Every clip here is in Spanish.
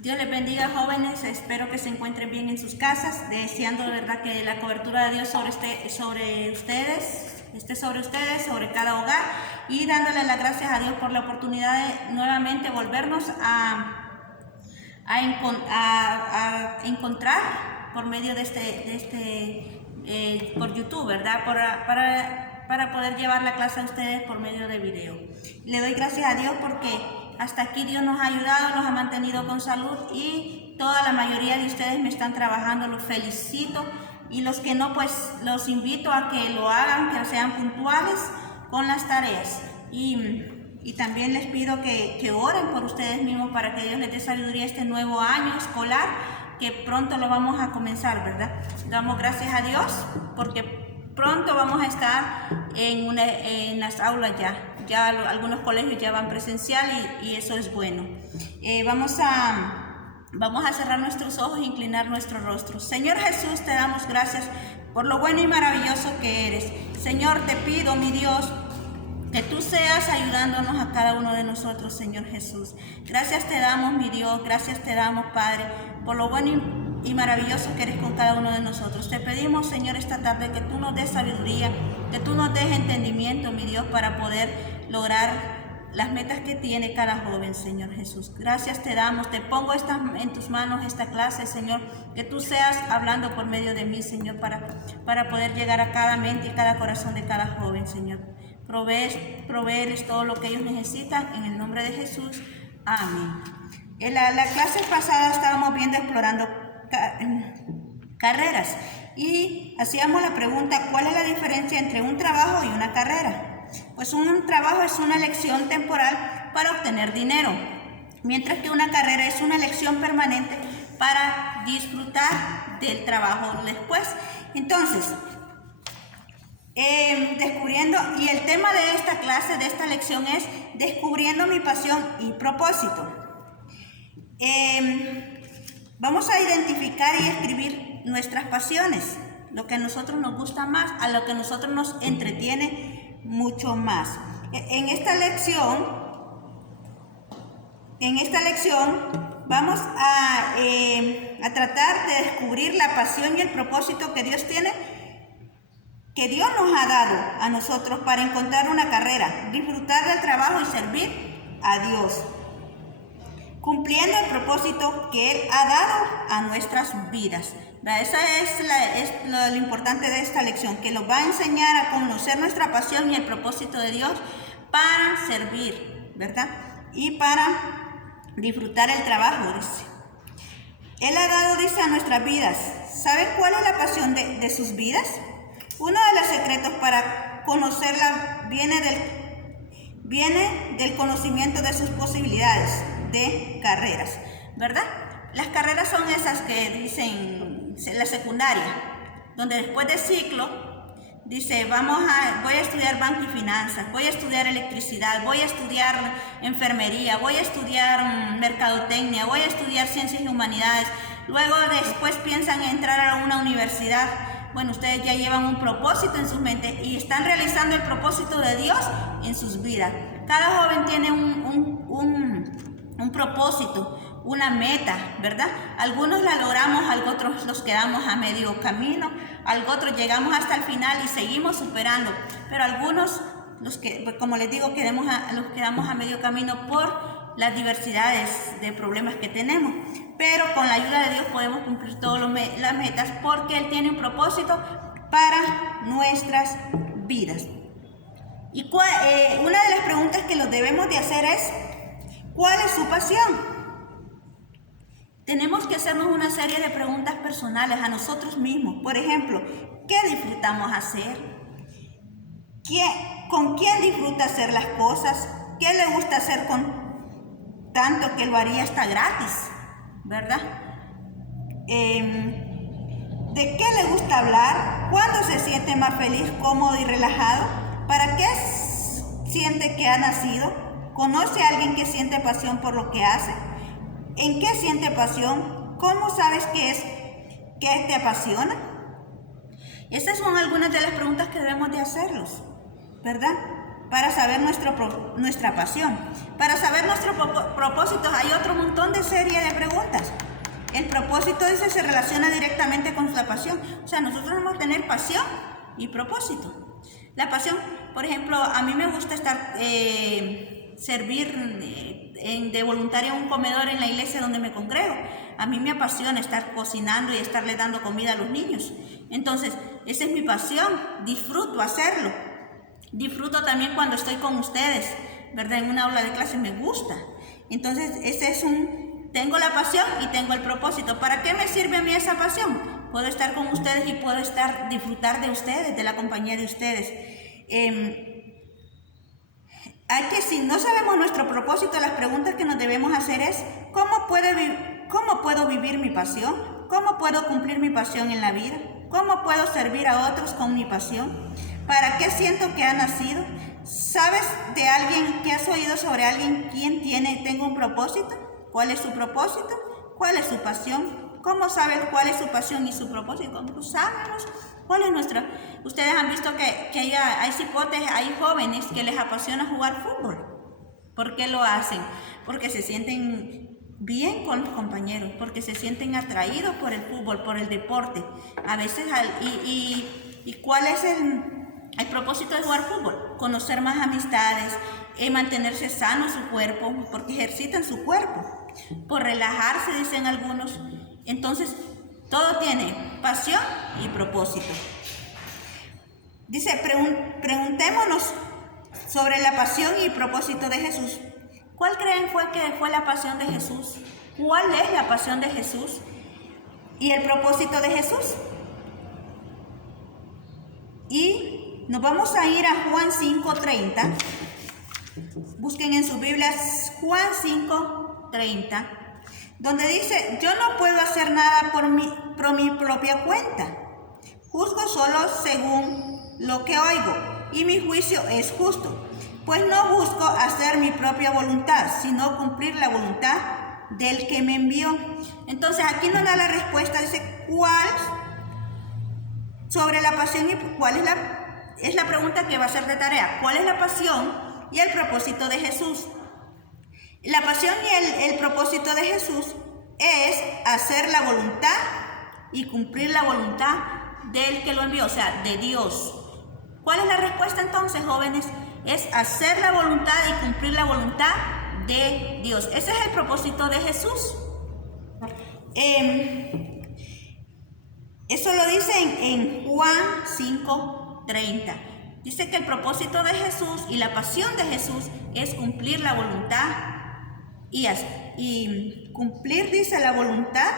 Dios les bendiga, jóvenes. Espero que se encuentren bien en sus casas, deseando de verdad que la cobertura de Dios sobre ustedes, sobre cada hogar, y dándole las gracias a Dios por la oportunidad de nuevamente volvernos a encontrar por medio por YouTube, ¿verdad? Para poder llevar la clase a ustedes por medio de video. Le doy gracias a Dios porque hasta aquí Dios nos ha ayudado, nos ha mantenido con salud, y la mayoría de ustedes me están trabajando. Los felicito, y los que no, pues los invito a que lo hagan, que sean puntuales con las tareas, y también les pido que oren por ustedes mismos para que Dios les dé sabiduría este nuevo año escolar, que pronto lo vamos a comenzar, ¿verdad? Damos gracias a Dios porque pronto vamos a estar en las aulas ya algunos colegios ya van presencial, y eso es bueno. Vamos a cerrar nuestros ojos e inclinar nuestros rostros. Señor Jesús, te damos gracias por lo bueno y maravilloso que eres. Señor, te pido, mi Dios, que tú seas ayudándonos a cada uno de nosotros, Señor Jesús. Gracias te damos, mi Dios, gracias te damos, Padre, por lo bueno y maravilloso que eres con cada uno de nosotros. Te pedimos, Señor, esta tarde que tú nos des sabiduría, que tú nos des entendimiento, mi Dios, para poder lograr las metas que tiene cada joven, Señor Jesús. Gracias te damos, te pongo en tus manos esta clase, Señor, que tú seas hablando por medio de mí, Señor, para poder llegar a cada mente y cada corazón de cada joven, Señor. Proveerles todo lo que ellos necesitan, en el nombre de Jesús. Amén. En la clase pasada estábamos explorando carreras, y hacíamos la pregunta: ¿cuál es la diferencia entre un trabajo y una carrera? Pues un trabajo es una elección temporal para obtener dinero, mientras que una carrera es una elección permanente para disfrutar del trabajo después. Entonces, descubriendo, y el tema de esta clase, de esta lección, es descubriendo mi pasión y propósito. Vamos a identificar y escribir nuestras pasiones, lo que a nosotros nos gusta más, a lo que a nosotros nos entretiene mucho más. En esta lección vamos a tratar de descubrir la pasión y el propósito que Dios nos ha dado a nosotros para encontrar una carrera, disfrutar del trabajo y servir a Dios, cumpliendo el propósito que Él ha dado a nuestras vidas. Esa es lo importante de esta lección, que nos va a enseñar a conocer nuestra pasión y el propósito de Dios para servir, ¿verdad? Y para disfrutar el trabajo, dice. Él ha dado, dice, a nuestras vidas. ¿Saben cuál es la pasión de sus vidas? Uno de los secretos para conocerla viene del conocimiento de sus posibilidades de carreras, ¿verdad? Las carreras son esas que dicen la secundaria, donde después de ciclo dice: voy a estudiar banco y finanzas, voy a estudiar electricidad, voy a estudiar enfermería, voy a estudiar mercadotecnia, voy a estudiar ciencias y humanidades. Luego después piensan entrar a una universidad. Bueno, ustedes ya llevan un propósito en sus mentes y están realizando el propósito de Dios en sus vidas. Cada joven tiene un propósito, una meta, ¿verdad? Algunos la logramos, otros los quedamos a medio camino, otros llegamos hasta el final y seguimos superando, pero algunos, como les digo, los quedamos a medio camino por las diversidades de problemas que tenemos, pero con la ayuda de Dios podemos cumplir todas las metas, porque Él tiene un propósito para nuestras vidas. Y una de las preguntas que nos debemos de hacer es: ¿cuál es su pasión? Tenemos que hacernos una serie de preguntas personales a nosotros mismos. Por ejemplo, ¿qué disfrutamos hacer? ¿Con quién disfruta hacer las cosas? ¿Qué le gusta hacer con tanto que lo haría hasta gratis, ¿verdad? ¿De qué le gusta hablar? ¿Cuándo se siente más feliz, cómodo y relajado? ¿Para qué siente que ha nacido? ¿Conoce a alguien que siente pasión por lo que hace? ¿En qué siente pasión? ¿Cómo sabes qué te apasiona? Esas son algunas de las preguntas que debemos de hacerlos, ¿verdad? para saber nuestra pasión. Para saber nuestro propósito hay otro montón de serie de preguntas. El propósito, dice, se relaciona directamente con la pasión. O sea, nosotros vamos a tener pasión y propósito. La pasión, por ejemplo, a mí me gusta servir de voluntaria en un comedor en la iglesia donde me congrego. A mí me apasiona estar cocinando y estarle dando comida a los niños. Entonces, esa es mi pasión, disfruto hacerlo. Disfruto también cuando estoy con ustedes, ¿verdad? En una aula de clase me gusta. Entonces, tengo la pasión y tengo el propósito. ¿Para qué me sirve a mí esa pasión? Puedo estar con ustedes y puedo disfrutar de ustedes, de la compañía de ustedes. Si no sabemos nuestro propósito, las preguntas que nos debemos hacer es: ¿cómo puedo vivir mi pasión? ¿Cómo puedo cumplir mi pasión en la vida? ¿Cómo puedo servir a otros con mi pasión? ¿Para qué siento que ha nacido? ¿Sabes de alguien que has oído sobre alguien quien tenga un propósito? ¿Cuál es su propósito? ¿Cuál es su pasión? ¿Cómo saben cuál es su pasión y su propósito? ¿Cómo sabemos cuál es nuestra? Ustedes han visto que hay cipotes, hay jóvenes que les apasiona jugar fútbol. ¿Por qué lo hacen? Porque se sienten bien con los compañeros, porque se sienten atraídos por el fútbol, por el deporte. A veces, ¿y cuál es el propósito de jugar fútbol? Conocer más amistades, mantenerse sano su cuerpo, porque ejercitan su cuerpo, por relajarse, dicen algunos. Entonces, todo tiene pasión y propósito. Dice, preguntémonos sobre la pasión y propósito de Jesús. ¿Cuál creen que fue la pasión de Jesús? ¿Cuál es la pasión de Jesús y el propósito de Jesús? Y nos vamos a ir a Juan 5:30. Busquen en sus Biblias Juan 5:30, donde dice: yo no puedo hacer nada por mi propia cuenta. Juzgo solo según lo que oigo, y mi juicio es justo, pues no busco hacer mi propia voluntad, sino cumplir la voluntad del que me envió. Entonces aquí nos da la respuesta, dice, ¿cuál sobre la pasión y cuál es la pregunta que va a ser de tarea? ¿Cuál es la pasión y el propósito de Jesús? La pasión y el propósito de Jesús es hacer la voluntad y cumplir la voluntad del que lo envió, o sea, de Dios. ¿Cuál es la respuesta entonces, jóvenes? Es hacer la voluntad y cumplir la voluntad de Dios. Ese es el propósito de Jesús. Eso lo dice en Juan 5:30. Dice que el propósito de Jesús y la pasión de Jesús es cumplir la voluntad y cumplir, dice, la voluntad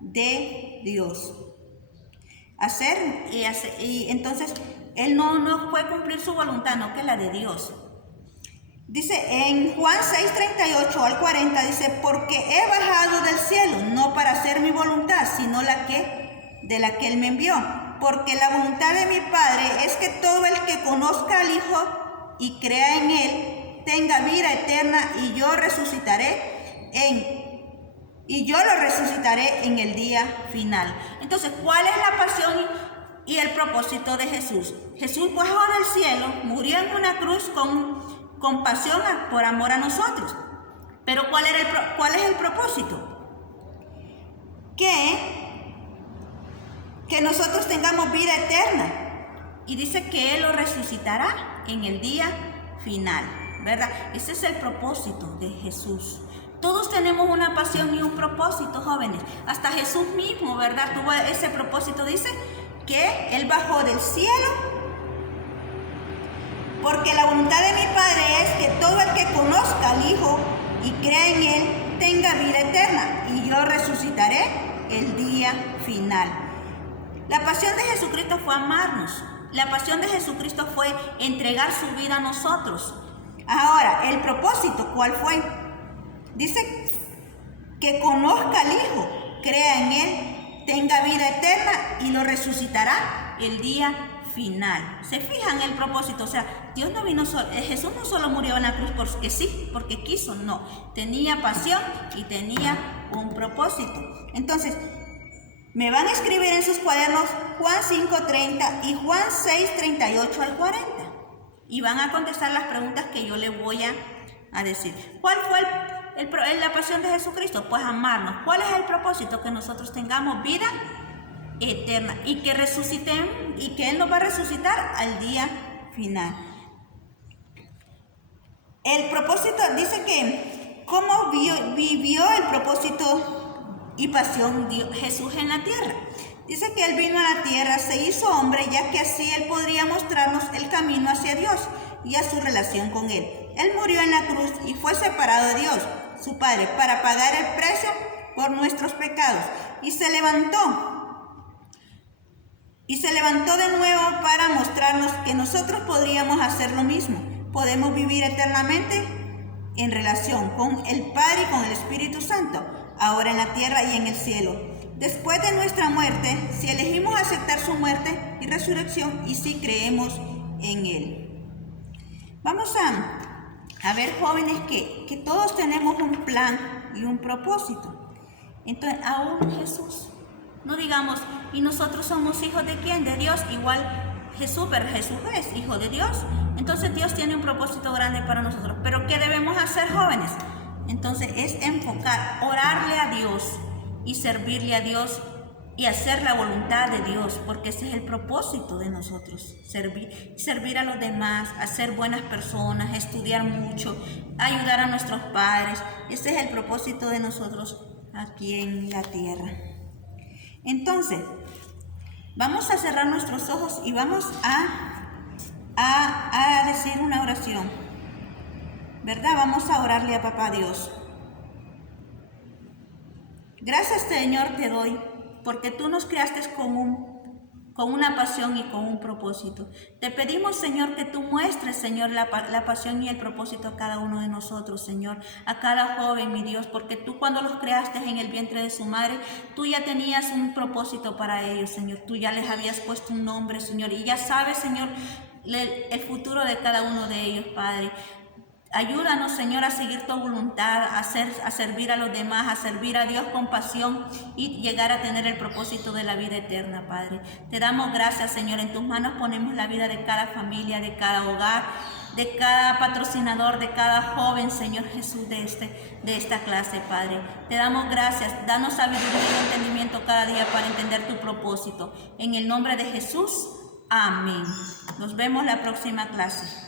de Dios. Y entonces Él no fue cumplir su voluntad, no que la de Dios. Dice en Juan 6:38 al 40, dice: porque he bajado del cielo, no para hacer mi voluntad, sino de la que Él me envió. Porque la voluntad de mi Padre es que todo el que conozca al Hijo y crea en Él tenga vida eterna, y yo lo resucitaré en el día final. Entonces, ¿cuál es la pasión y el propósito de Jesús? Jesús bajó del cielo, murió en una cruz con pasión por amor a nosotros. Pero ¿cuál es el propósito? Que nosotros tengamos vida eterna. Y dice que Él lo resucitará en el día final, ¿verdad? Ese es el propósito de Jesús. Todos tenemos una pasión y un propósito, jóvenes. Hasta Jesús mismo, ¿verdad? Tuvo ese propósito. Dice que Él bajó del cielo. Porque la voluntad de mi Padre es que todo el que conozca al Hijo y crea en Él tenga vida eterna, y yo resucitaré el día final. La pasión de Jesucristo fue amarnos. La pasión de Jesucristo fue entregar su vida a nosotros. Ahora, el propósito, ¿cuál fue? Dice que conozca al Hijo, crea en Él, tenga vida eterna y lo resucitará el día final. ¿Se fijan el propósito? O sea, Jesús no solo murió en la cruz porque sí, porque quiso, no. Tenía pasión y tenía un propósito. Entonces, me van a escribir en sus cuadernos Juan 5:30 y Juan 6:38 al 40. y van a contestar las preguntas que yo les voy a decir. ¿Cuál fue la pasión de Jesucristo? Pues amarnos. ¿Cuál es el propósito? Que nosotros tengamos vida eterna y que resucitemos y que Él nos va a resucitar al día final. El propósito dice que cómo vivió el propósito y pasión de Jesús en la tierra. Dice que Él vino a la tierra, se hizo hombre, ya que así Él podría mostrarnos el camino hacia Dios y a su relación con Él. Él murió en la cruz y fue separado de Dios, su Padre, para pagar el precio por nuestros pecados. Y se levantó de nuevo para mostrarnos que nosotros podríamos hacer lo mismo. Podemos vivir eternamente en relación con el Padre y con el Espíritu Santo, ahora en la tierra y en el cielo. Después de nuestra muerte, si elegimos aceptar su muerte y resurrección y si creemos en Él. Vamos a ver, jóvenes, que todos tenemos un plan y un propósito. Entonces, aún Jesús, no digamos, ¿y nosotros somos hijos de quién? De Dios. Igual Jesús, pero Jesús es hijo de Dios. Entonces Dios tiene un propósito grande para nosotros. ¿Pero qué debemos hacer, jóvenes? Entonces es enfocar, orarle a Dios y servirle a Dios y hacer la voluntad de Dios, porque ese es el propósito de nosotros, servir a los demás, hacer buenas personas, estudiar mucho, ayudar a nuestros padres. Ese es el propósito de nosotros aquí en la tierra. Entonces, vamos a cerrar nuestros ojos y vamos a decir una oración, ¿verdad? Vamos a orarle a Papá Dios. Gracias, Señor, te doy, porque tú nos creaste con una pasión y con un propósito. Te pedimos, Señor, que tú muestres, Señor, la pasión y el propósito a cada uno de nosotros, Señor, a cada joven, mi Dios, porque tú cuando los creaste en el vientre de su madre, tú ya tenías un propósito para ellos, Señor. Tú ya les habías puesto un nombre, Señor, y ya sabes, Señor, el futuro de cada uno de ellos, Padre. Ayúdanos, Señor, a seguir tu voluntad, a servir a los demás, a servir a Dios con pasión y llegar a tener el propósito de la vida eterna, Padre. Te damos gracias, Señor. En tus manos ponemos la vida de cada familia, de cada hogar, de cada patrocinador, de cada joven, Señor Jesús, de esta clase, Padre. Te damos gracias. Danos sabiduría y entendimiento cada día para entender tu propósito. En el nombre de Jesús, amén. Nos vemos la próxima clase.